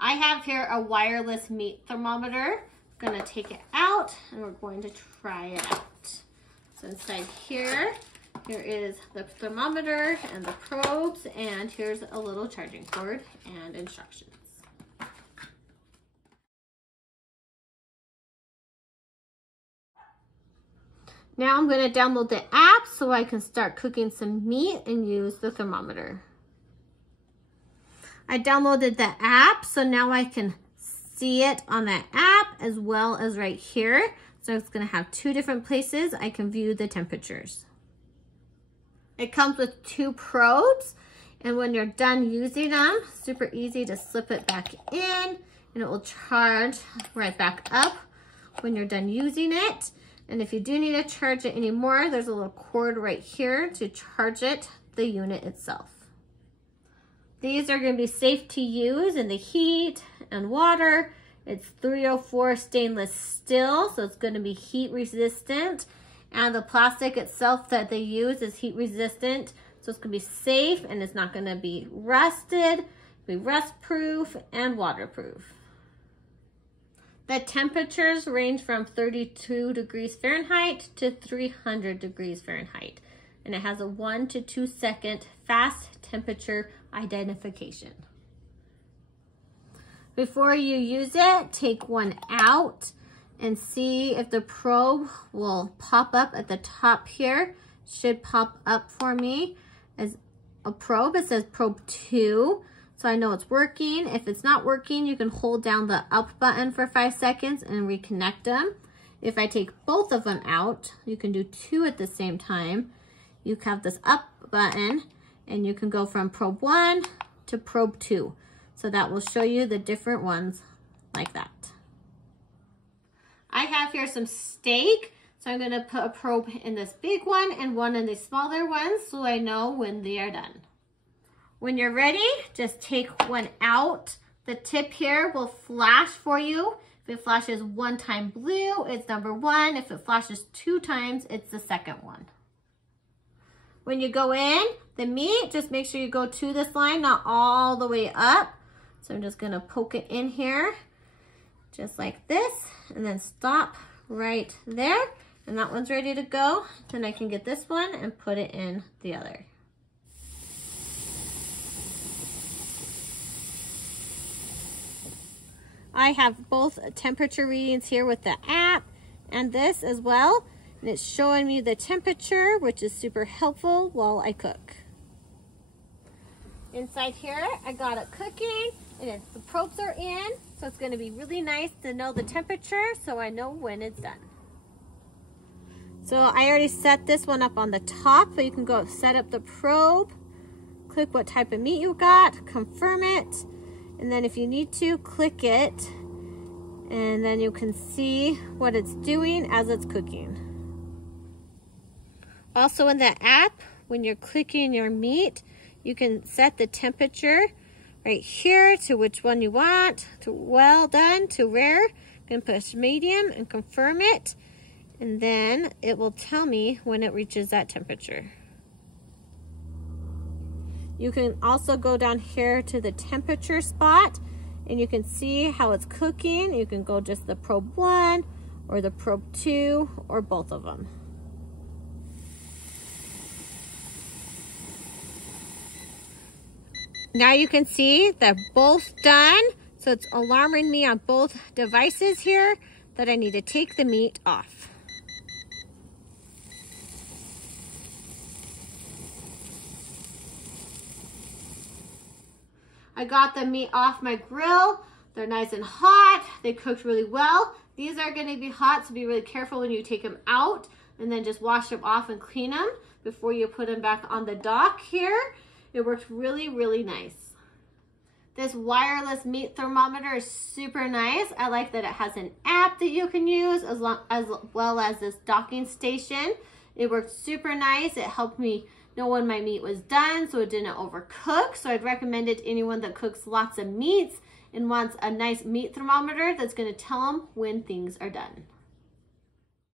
I have here a wireless meat thermometer. I'm gonna take it out and we're going to try it out. So inside here is the thermometer and the probes, and here's a little charging cord and instructions. Now I'm going to download the app so I can start cooking some meat and use the thermometer. I downloaded the app, so now I can see it on that app as well as right here. So it's going to have two different places I can view the temperatures. It comes with two probes, and when you're done using them, super easy to slip it back in and it will charge right back up when you're done using it. And if you do need to charge it anymore, there's a little cord right here to charge it, the unit itself. These are going to be safe to use in the heat and water. It's 304 stainless steel, so it's going to be heat resistant. And the plastic itself that they use is heat resistant, so it's going to be safe and it's not going to be rusted, be rust proof and waterproof. The temperatures range from 32 degrees Fahrenheit to 300 degrees Fahrenheit. And it has a 1 to 2 second fast temperature identification. Before you use it, take one out and see if the probe will pop up at the top here. It should pop up for me as a probe. It says probe 2. So I know it's working. If it's not working, you can hold down the up button for 5 seconds and reconnect them. If I take both of them out, you can do 2 at the same time. You have this up button and you can go from probe 1 to probe 2. So that will show you the different ones like that. I have here some steak. So I'm gonna put a probe in this big one and one in the smaller ones so I know when they are done. When you're ready, just take one out. The tip here will flash for you. If it flashes 1 time blue, it's number 1. If it flashes 2 times, it's the second one. When you go in the meat, just make sure you go to this line, not all the way up. So I'm just gonna poke it in here, just like this, and then stop right there. And that one's ready to go. Then I can get this one and put it in the other. I have both temperature readings here with the app and this as well. And it's showing me the temperature, which is super helpful while I cook. Inside here, I got it cooking and the probes are in. So it's going to be really nice to know the temperature so I know when it's done. So I already set this one up on the top, but you can go set up the probe, click what type of meat you got, confirm it. And then if you need to, click it, and then you can see what it's doing as it's cooking. Also in the app, when you're clicking your meat, you can set the temperature right here to which one you want, to well done, to rare. You can push medium and confirm it, and then it will tell me when it reaches that temperature. You can also go down here to the temperature spot and you can see how it's cooking. You can go just the probe 1 or the probe 2 or both of them. Now you can see they're both done. So it's alarming me on both devices here that I need to take the meat off. I got the meat off my grill. They're nice and hot. They cooked really well. These are going to be hot, so be really careful when you take them out, and then just wash them off and clean them before you put them back on the dock here. It works really, really nice. This wireless meat thermometer is super nice. I like that it has an app that you can use as well as this docking station. It worked super nice. It helped me know when my meat was done so it didn't overcook. So I'd recommend it to anyone that cooks lots of meats and wants a nice meat thermometer that's going to tell them when things are done.